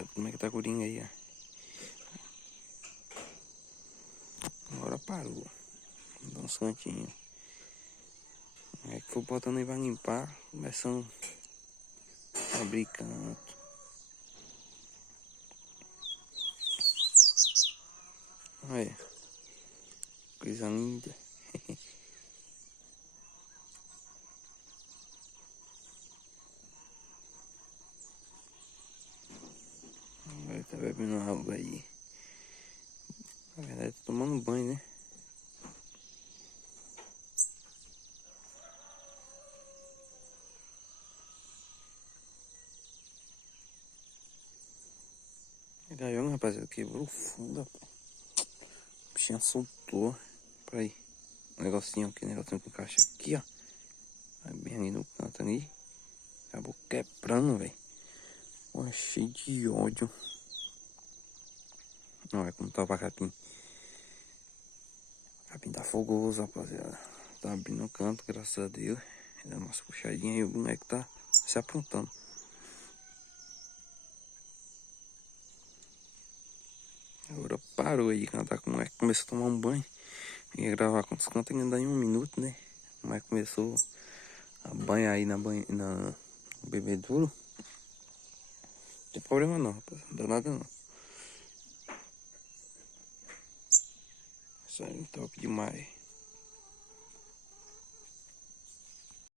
rapaziada. Como é que tá a coringa aí, ó? Agora parou. Dá uns cantinhos. É que for botando aí vai limpar. Começando a abrir canto. Olha. Coisa linda. Agora tá bebendo água aí. Na verdade tá tomando banho, né? A gaiola, rapaziada, quebrou o fundo. O bichinho soltou. Pra aí. Um negocinho aqui, negocinho com caixa aqui, ó. Aí bem ali no canto ali. Acabou quebrando, velho. Cheio de ódio. Olha como tá o capim. O capim tá fogoso, rapaziada. Tá abrindo o canto, graças a Deus. Dando umas puxadinhas e o boneco tá se aprontando. Agora parou aí, cantar com o moleque. Começou a tomar um banho. Ia gravar quantos cantos ainda em 1 minuto, né? Mas começou a banhar aí no bebedouro. Não tem problema não, rapaz. Não dá nada não. Isso aí é top demais.